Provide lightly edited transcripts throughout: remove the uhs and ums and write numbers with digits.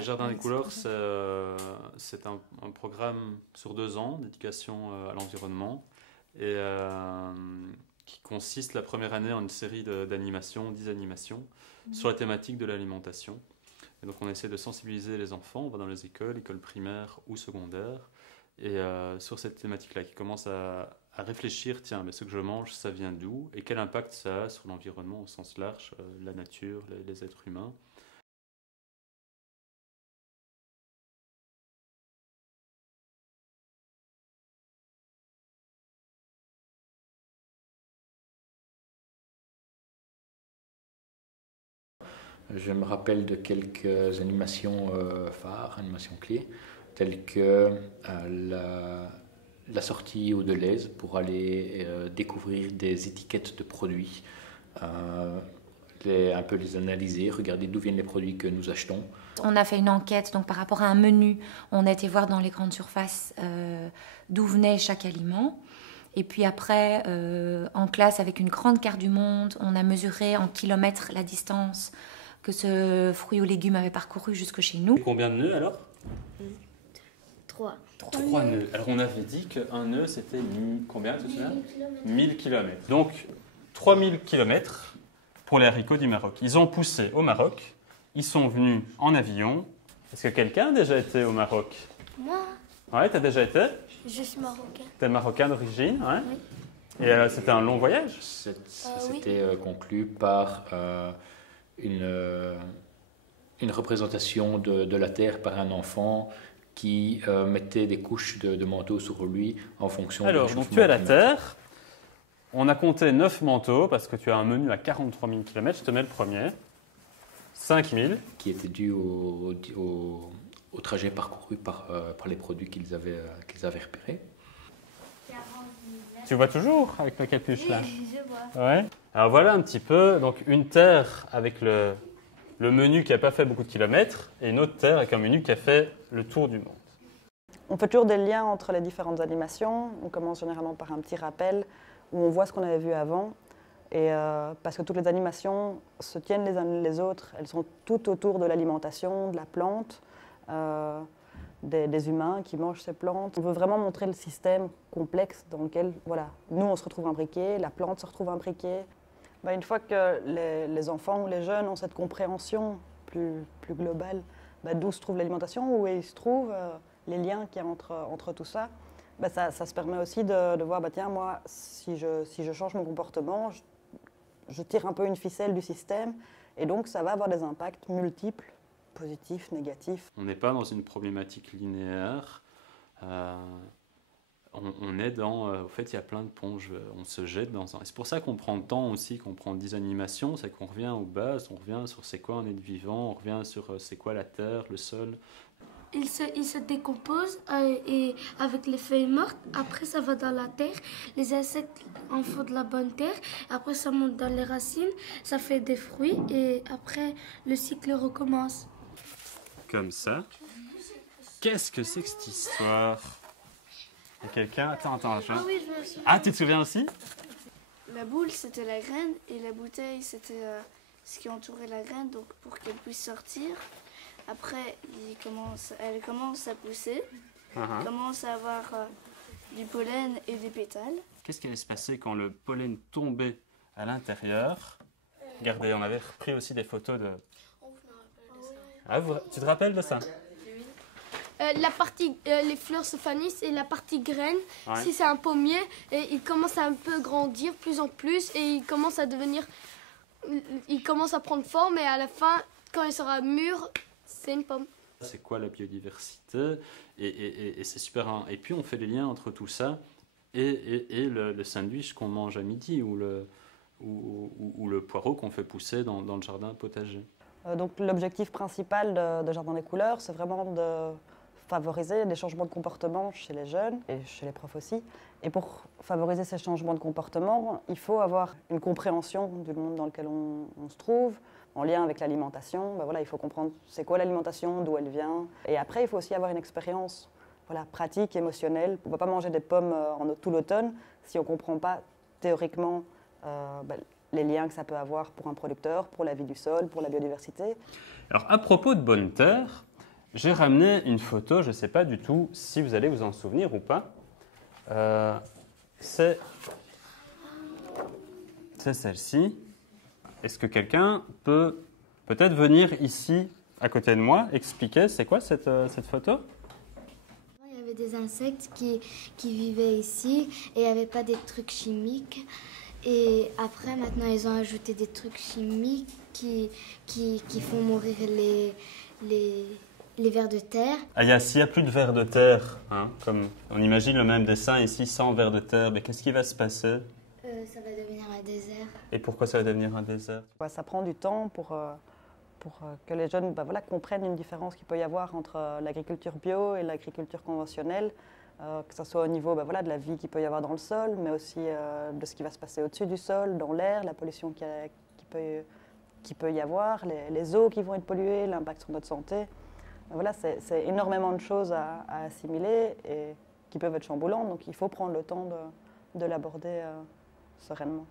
Les Jardins des Couleurs, c'est un programme sur 2 ans d'éducation à l'environnement et qui consiste la première année en une série d'animations, 10 animations, sur la thématique de l'alimentation. Et donc on essaie de sensibiliser les enfants, on va dans les écoles primaires ou secondaires, et sur cette thématique-là, qui commence à réfléchir, tiens, mais ce que je mange, ça vient d'où, et quel impact ça a sur l'environnement au sens large, la nature, les êtres humains. Je me rappelle de quelques animations phares, animations clés, telles que la sortie au Deleuze pour aller découvrir des étiquettes de produits, un peu les analyser, regarder d'où viennent les produits que nous achetons. On a fait une enquête donc par rapport à un menu. On a été voir dans les grandes surfaces d'où venait chaque aliment. Et puis après, en classe, avec une grande carte du monde, on a mesuré en kilomètres la distance que ce fruit ou légume avait parcouru jusque chez nous. Et combien de nœuds alors? 3. 3 nœuds. Alors on avait dit qu'un nœud c'était combien tout ça? 1000 km. Donc 3000 km pour les haricots du Maroc. Ils ont poussé au Maroc, ils sont venus en avion. Est-ce que quelqu'un a déjà été au Maroc? Moi, Ouais, t'as déjà été? je suis marocain. T'es marocain d'origine, ouais? Oui. Et c'était un long voyage? C'était conclu par une représentation de la Terre par un enfant qui mettait des couches de manteau sur lui en fonction Alors, du donc réchauffement tu es à la climatique. Terre, on a compté 9 manteaux parce que tu as un menu à 43 000 km, je te mets le premier. 5 000. Qui était dû au trajet parcouru par les produits qu'ils avaient repérés. Tu vois toujours avec la capuche là? Oui, je vois. Ouais. Alors voilà un petit peu, donc une terre avec le menu qui n'a pas fait beaucoup de kilomètres et une autre terre avec un menu qui a fait le tour du monde. On fait toujours des liens entre les différentes animations. On commence généralement par un petit rappel où on voit ce qu'on avait vu avant. Et parce que toutes les animations se tiennent les unes les autres, elles sont toutes autour de l'alimentation, de la plante, des humains qui mangent ces plantes. On veut vraiment montrer le système complexe dans lequel nous on se retrouve imbriqués, la plante se retrouve imbriquée. Une fois que les enfants ou les jeunes ont cette compréhension plus globale d'où se trouve l'alimentation, où ils se trouvent, les liens qu'il y a entre tout ça, ça se permet aussi de voir, tiens, moi, si je change mon comportement, je tire un peu une ficelle du système, et donc ça va avoir des impacts multiples, positifs, négatifs. On n'est pas dans une problématique linéaire. On est dans... au fait, il y a plein de ponts. On se jette dans un... C'est pour ça qu'on prend le temps aussi, qu'on prend 10 animations. C'est qu'on revient aux bases, on revient sur c'est quoi un être vivant, on revient sur c'est quoi la terre, le sol. Il se décompose et avec les feuilles mortes. Après, ça va dans la terre. Les insectes en font de la bonne terre. Après, ça monte dans les racines. Ça fait des fruits. Et après, le cycle recommence. Comme ça. Qu'est-ce que c'est que cette histoire? Il y a quelqu'un? Attends. Ah oui, je me souviens. Ah, tu te souviens aussi? La boule, c'était la graine. Et la bouteille, c'était ce qui entourait la graine. Donc, pour qu'elle puisse sortir. Après, elle commence à pousser. Elle commence à avoir du pollen et des pétales. Qu'est-ce qui allait se passer quand le pollen tombait à l'intérieur? Regardez, on avait repris aussi des photos de... Ah, tu te rappelles de ça? La partie, les fleurs se fanissent et la partie graine, Ouais. si c'est un pommier, et il commence à un peu grandir plus en plus et il commence à prendre forme et à la fin, quand il sera mûr, c'est une pomme. C'est quoi la biodiversité? Et c'est super. Et puis on fait les liens entre tout ça et le sandwich qu'on mange à midi ou le poireau qu'on fait pousser dans le jardin potager. Donc l'objectif principal de Jardin des Couleurs, c'est vraiment de favoriser les changements de comportement chez les jeunes et chez les profs aussi. Et pour favoriser ces changements de comportement, il faut avoir une compréhension du monde dans lequel on se trouve, en lien avec l'alimentation. Il faut comprendre c'est quoi l'alimentation, d'où elle vient. Et après, il faut aussi avoir une expérience pratique, émotionnelle. On ne va pas manger des pommes tout l'automne si on ne comprend pas théoriquement les liens que ça peut avoir pour un producteur, pour la vie du sol, pour la biodiversité. Alors à propos de bonne terre, J'ai ramené une photo, je ne sais pas du tout si vous allez vous en souvenir ou pas. C'est celle-ci. Est-ce que quelqu'un peut peut-être venir ici, à côté de moi, expliquer c'est quoi cette photo? Il y avait des insectes qui vivaient ici et il n'y avait pas des trucs chimiques. Et après, maintenant, ils ont ajouté des trucs chimiques qui font mourir les vers de terre. S'il n'y a plus de vers de terre, hein, comme on imagine le même dessin ici sans vers de terre, mais qu'est-ce qui va se passer? Ça va devenir un désert. Et pourquoi ça va devenir un désert? Ça prend du temps pour que les jeunes comprennent une différence qu'il peut y avoir entre l'agriculture bio et l'agriculture conventionnelle, que ce soit au niveau de la vie qu'il peut y avoir dans le sol, mais aussi de ce qui va se passer au-dessus du sol, dans l'air, la pollution qui peut y avoir, les eaux qui vont être polluées, l'impact sur notre santé. Voilà, c'est énormément de choses à assimiler et qui peuvent être chamboulantes, donc il faut prendre le temps de l'aborder sereinement.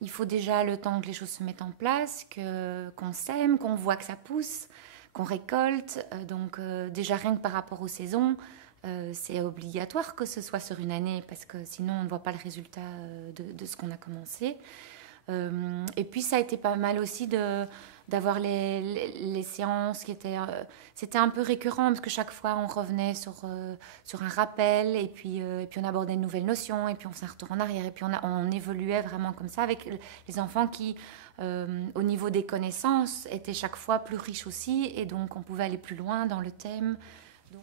Il faut déjà le temps que les choses se mettent en place, qu'on sème, qu'on voit que ça pousse, qu'on récolte. Donc déjà rien que par rapport aux saisons, c'est obligatoire que ce soit sur une année parce que sinon on ne voit pas le résultat de ce qu'on a commencé. Et puis ça a été pas mal aussi d'avoir les séances qui étaient... c'était un peu récurrent parce que chaque fois on revenait sur un rappel et puis on abordait une nouvelle notion et puis on faisait un retour en arrière et puis on évoluait vraiment comme ça avec les enfants qui, au niveau des connaissances, étaient chaque fois plus riches aussi et donc on pouvait aller plus loin dans le thème.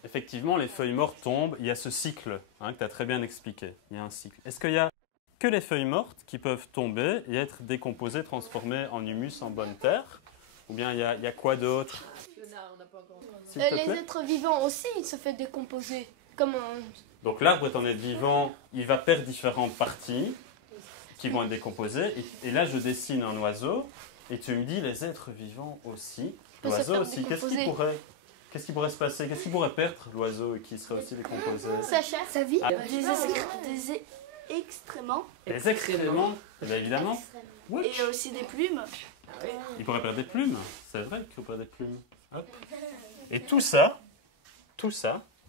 Effectivement, les feuilles mortes tombent, il y a ce cycle que tu as très bien expliqué. Il y a un cycle. Est-ce qu'il y a que les feuilles mortes qui peuvent tomber et être décomposées, transformées en humus, en bonne terre? Ou bien il y a quoi d'autre? Les êtres vivants aussi, ils se font décomposer. Donc l'arbre étant être vivant, il va perdre différentes parties qui vont être décomposées. Et là, je dessine un oiseau et tu me dis les êtres vivants aussi. L'oiseau aussi. Qu'est-ce qui pourrait se passer? Qu'est-ce qui pourrait perdre l'oiseau et qui serait aussi décomposé? Sa chair, sa vie. Des excréments. Les excréments, bien évidemment. Oui. Et aussi des plumes. Il pourrait perdre des plumes. C'est vrai qu'il pourrait perdre des plumes. Hop. Et tout ça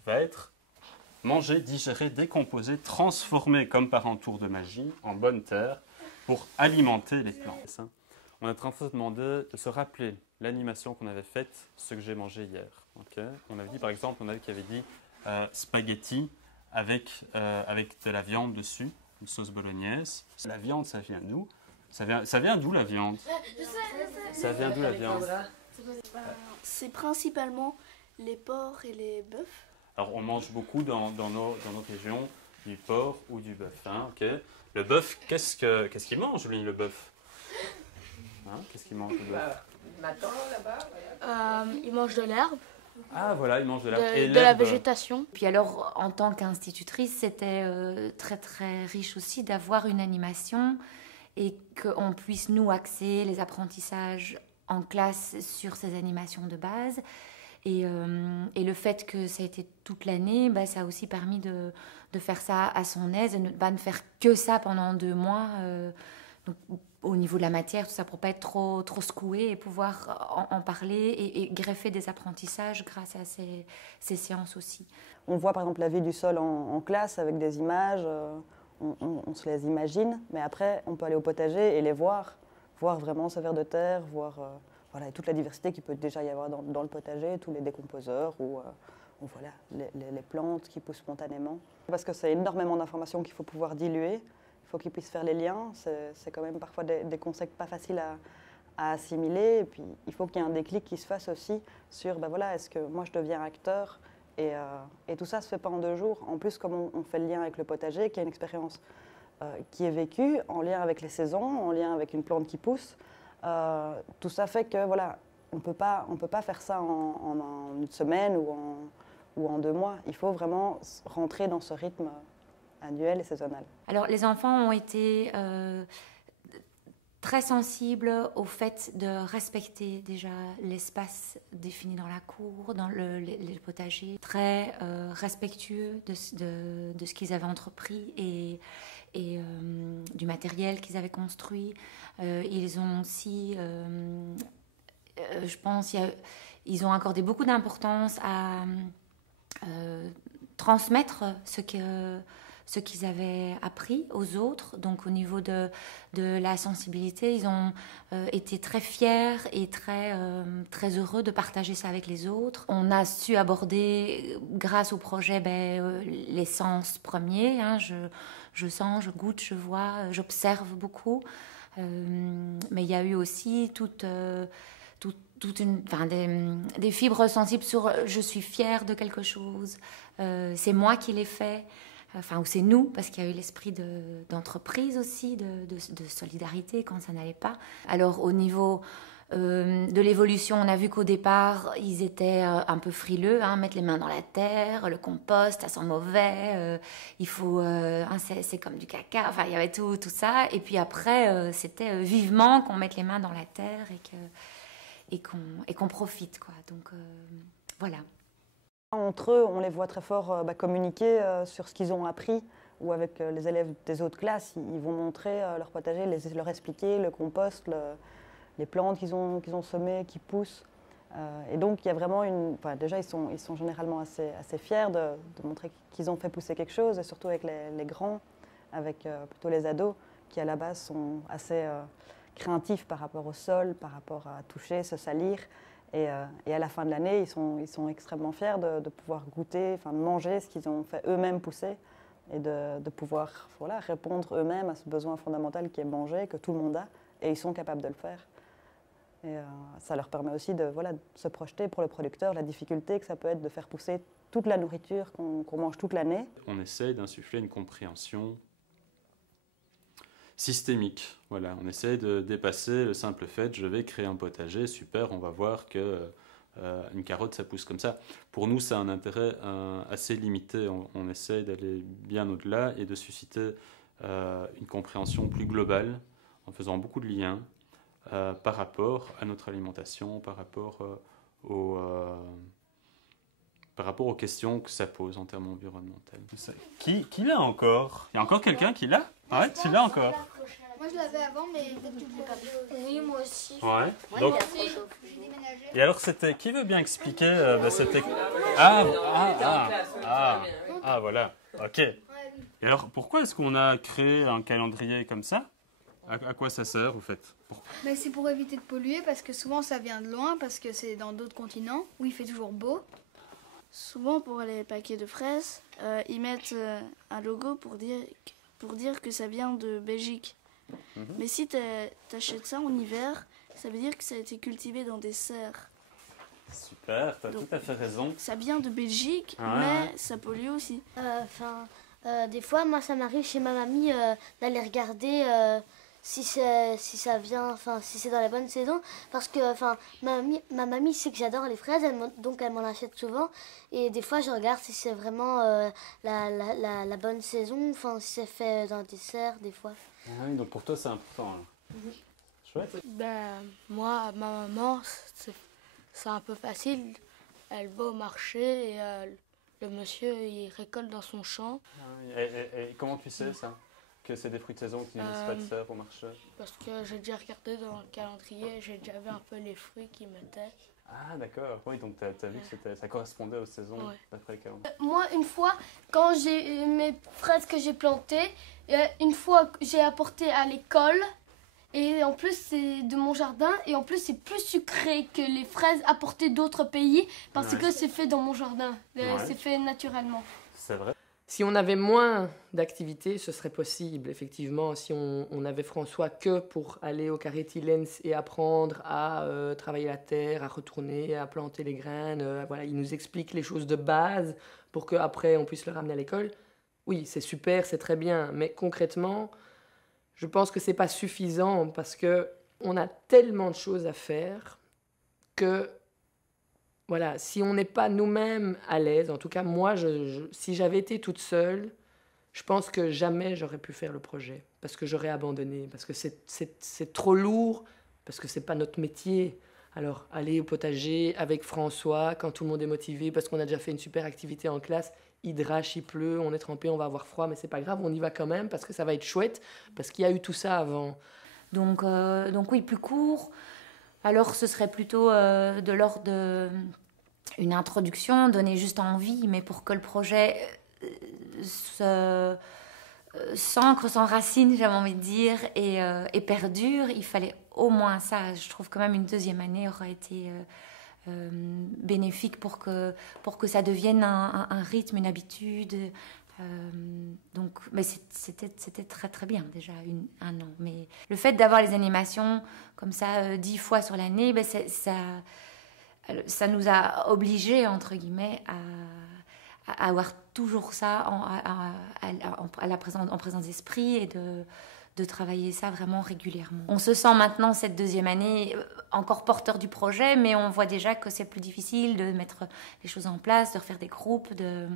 va être mangé, digéré, décomposé, transformé comme par un tour de magie en bonne terre pour alimenter les plantes. On est en train de se demander de se rappeler l'animation qu'on avait faite, ce que j'ai mangé hier. Okay. On avait dit par exemple, qui avait dit spaghetti avec de la viande dessus, une sauce bolognaise. La viande, ça vient d'où? Ça vient d'où la viande? Ça vient d'où la viande? C'est principalement les porcs et les bœufs. Alors on mange beaucoup dans nos régions du porc ou du bœuf. Hein, okay. Le bœuf, qu'est-ce qu'il mange, lui, le bœuf? Qu'est-ce qu'il mange, le bœuf? Il mange de l'herbe. Ah voilà, il mange de l'herbe. De la végétation. Puis alors, en tant qu'institutrice, c'était très très riche aussi d'avoir une animation et qu'on puisse nous axer les apprentissages en classe sur ces animations de base. Et le fait que ça a été toute l'année, ça a aussi permis de faire ça à son aise et de ne faire que ça pendant 2 mois. Donc, au niveau de la matière, tout ça, pour ne pas être trop secoué et pouvoir en parler et greffer des apprentissages grâce à ces séances aussi. On voit par exemple la vie du sol en classe avec des images, on se les imagine, mais après on peut aller au potager et les voir vraiment ce ver de terre, voir toute la diversité qu'il peut déjà y avoir dans le potager, tous les décomposeurs ou les plantes qui poussent spontanément. Parce que c'est énormément d'informations qu'il faut pouvoir diluer. Il faut qu'ils puissent faire les liens. C'est quand même parfois des concepts pas faciles à assimiler. Et puis, il faut qu'il y ait un déclic qui se fasse aussi sur, est-ce que moi je deviens acteur et tout ça ne se fait pas en 2 jours. En plus, comme on fait le lien avec le potager, qui est une expérience qui est vécue en lien avec les saisons, en lien avec une plante qui pousse, tout ça fait que, on peut pas faire ça en 1 semaine ou en 2 mois. Il faut vraiment rentrer dans ce rythme annuel et saisonnal. Alors, les enfants ont été très sensibles au fait de respecter déjà l'espace défini dans la cour, dans les potagers, très respectueux de ce qu'ils avaient entrepris et du matériel qu'ils avaient construit. Ils ont aussi, je pense, ils ont accordé beaucoup d'importance à transmettre ce qu'ils avaient appris aux autres. Donc au niveau de la sensibilité, ils ont été très fiers et très heureux de partager ça avec les autres. On a su aborder, grâce au projet, les sens premiers. Hein. Je sens, je goûte, je vois, j'observe beaucoup. Mais il y a eu aussi des fibres sensibles sur je suis fière de quelque chose, c'est moi qui l'ai fait. Ou c'est nous, parce qu'il y a eu l'esprit d'entreprise aussi, de solidarité quand ça n'allait pas. Alors au niveau de l'évolution, on a vu qu'au départ, ils étaient un peu frileux, hein, mettre les mains dans la terre, le compost, ça sent mauvais, il faut, c'est comme du caca, enfin il y avait tout ça. Et puis après, c'était vivement qu'on mette les mains dans la terre et qu'on profite, quoi. Donc voilà. Entre eux, on les voit très fort communiquer sur ce qu'ils ont appris, ou avec les élèves des autres classes, ils vont montrer leur potager, leur expliquer le compost, les plantes qu'ils ont semées, qui poussent. Et donc il y a vraiment déjà ils sont généralement assez fiers de montrer qu'ils ont fait pousser quelque chose, et surtout avec les grands, avec plutôt les ados, qui à la base sont assez craintifs par rapport au sol, par rapport à toucher, se salir. Et à la fin de l'année, ils sont extrêmement fiers de pouvoir goûter, de manger ce qu'ils ont fait eux-mêmes pousser, et de pouvoir répondre eux-mêmes à ce besoin fondamental qui est manger, que tout le monde a, et ils sont capables de le faire. Et ça leur permet aussi de se projeter pour le producteur, la difficulté que ça peut être de faire pousser toute la nourriture qu'on mange toute l'année. On essaye d'insuffler une compréhension systémique. Voilà, on essaie de dépasser le simple fait je vais créer un potager, super, on va voir que une carotte ça pousse comme ça. Pour nous, ça a un intérêt assez limité. On essaie d'aller bien au-delà et de susciter une compréhension plus globale en faisant beaucoup de liens par rapport à notre alimentation, par rapport aux questions que ça pose en termes environnementaux. Qui l'a encore? Il y a encore quelqu'un qui l'a? Ouais, tu l'as encore. Moi je l'avais avant, mais depuis que je l'ai pas vu. Oui, moi aussi. Ouais. Donc, J'ai déménagé. et alors c'était qui veut bien expliquer c'était voilà. OK. Et alors pourquoi est-ce qu'on a créé un calendrier comme ça? À quoi ça sert, au fait? Mais c'est pour éviter de polluer, parce que souvent ça vient de loin, parce que c'est dans d'autres continents où il fait toujours beau. Souvent pour les paquets de fraises, ils mettent un logo pour dire que ça vient de Belgique. Mais si tu achètes ça en hiver, ça veut dire que ça a été cultivé dans des serres. Super, tu as tout à fait raison. Ça vient de Belgique, mais ça pollue aussi. Des fois, moi, ça m'arrive chez ma mamie d'aller regarder si ça vient, si c'est dans la bonne saison, parce que ma mamie sait que j'adore les fraises, donc elle m'en achète souvent, et des fois je regarde si c'est vraiment la bonne saison, si c'est fait dans des serres des fois. Ah oui, donc pour toi c'est important. Chouette. Moi, ma maman, c'est un peu facile, elle va au marché et le monsieur il récolte dans son champ. Et comment tu sais ça? Que c'est des fruits de saison qui n'existent pas de serre au marché? Parce que j'ai déjà regardé dans le calendrier, j'ai déjà vu un peu les fruits qu'ils mettaient. Ah d'accord, oui, donc tu as vu que ça correspondait aux saisons d'après le calendrier. Moi, une fois, quand j'ai mes fraises que j'ai plantées, une fois que j'ai apporté à l'école, et en plus c'est de mon jardin, et en plus c'est plus sucré que les fraises apportées d'autres pays, parce que c'est fait dans mon jardin, c'est fait naturellement. C'est vrai. Si on avait moins d'activités, ce serait possible, effectivement. Si on avait François que pour aller au Carré Thilens et apprendre à travailler la terre, à retourner, à planter les graines, il nous explique les choses de base pour qu'après on puisse le ramener à l'école. Oui, c'est super, c'est très bien, mais concrètement, je pense que c'est pas suffisant parce qu'on a tellement de choses à faire que... Voilà, si on n'est pas nous-mêmes à l'aise, en tout cas moi, si j'avais été toute seule, je pense que jamais j'aurais pu faire le projet, parce que j'aurais abandonné, parce que c'est trop lourd, parce que c'est pas notre métier. Alors aller au potager avec François, quand tout le monde est motivé, parce qu'on a déjà fait une super activité en classe, il drache, il pleut, on est trempé, on va avoir froid, mais c'est pas grave, on y va quand même, parce que ça va être chouette, parce qu'il y a eu tout ça avant. Donc oui, plus court. Alors ce serait plutôt de l'ordre d'une introduction, donner juste envie, mais pour que le projet s'ancre, s'enracine, j'avais envie de dire, et perdure, il fallait au moins ça. Je trouve quand même une deuxième année aurait été bénéfique pour que ça devienne un rythme, une habitude. Donc, mais c'était très très bien déjà un an. Mais le fait d'avoir les animations comme ça 10 fois sur l'année, ben ça nous a obligés entre guillemets à avoir toujours ça en présence d'esprit et de travailler ça vraiment régulièrement. On se sent maintenant cette deuxième année encore porteur du projet, mais on voit déjà que c'est plus difficile de mettre les choses en place, de refaire des groupes, de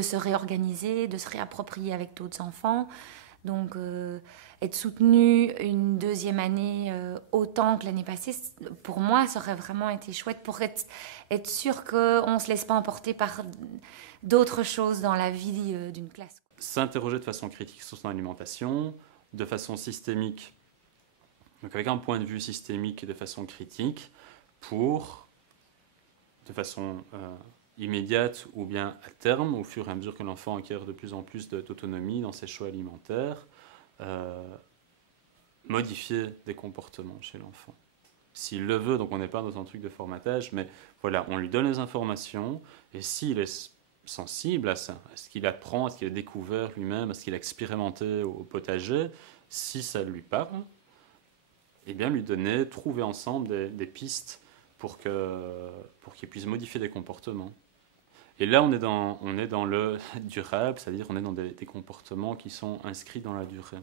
se réorganiser, de se réapproprier avec d'autres enfants. Donc être soutenu une deuxième année autant que l'année passée, pour moi, ça aurait vraiment été chouette pour être sûr qu'on ne se laisse pas emporter par d'autres choses dans la vie d'une classe. S'interroger de façon critique sur son alimentation, de façon systémique, donc avec un point de vue systémique et de façon critique, pour, de façon immédiate ou bien à terme, au fur et à mesure que l'enfant acquiert de plus en plus d'autonomie dans ses choix alimentaires, modifier des comportements chez l'enfant. S'il le veut, donc on n'est pas dans un truc de formatage, mais voilà, on lui donne les informations, et s'il est sensible à ça, à ce qu'il apprend, à ce qu'il a découvert lui-même, à ce qu'il a expérimenté au potager, si ça lui parle, eh bien lui donner, trouver ensemble des pistes pour qu'il puisse modifier des comportements. Et là, on est dans le durable, c'est-à-dire on est dans des comportements qui sont inscrits dans la durée.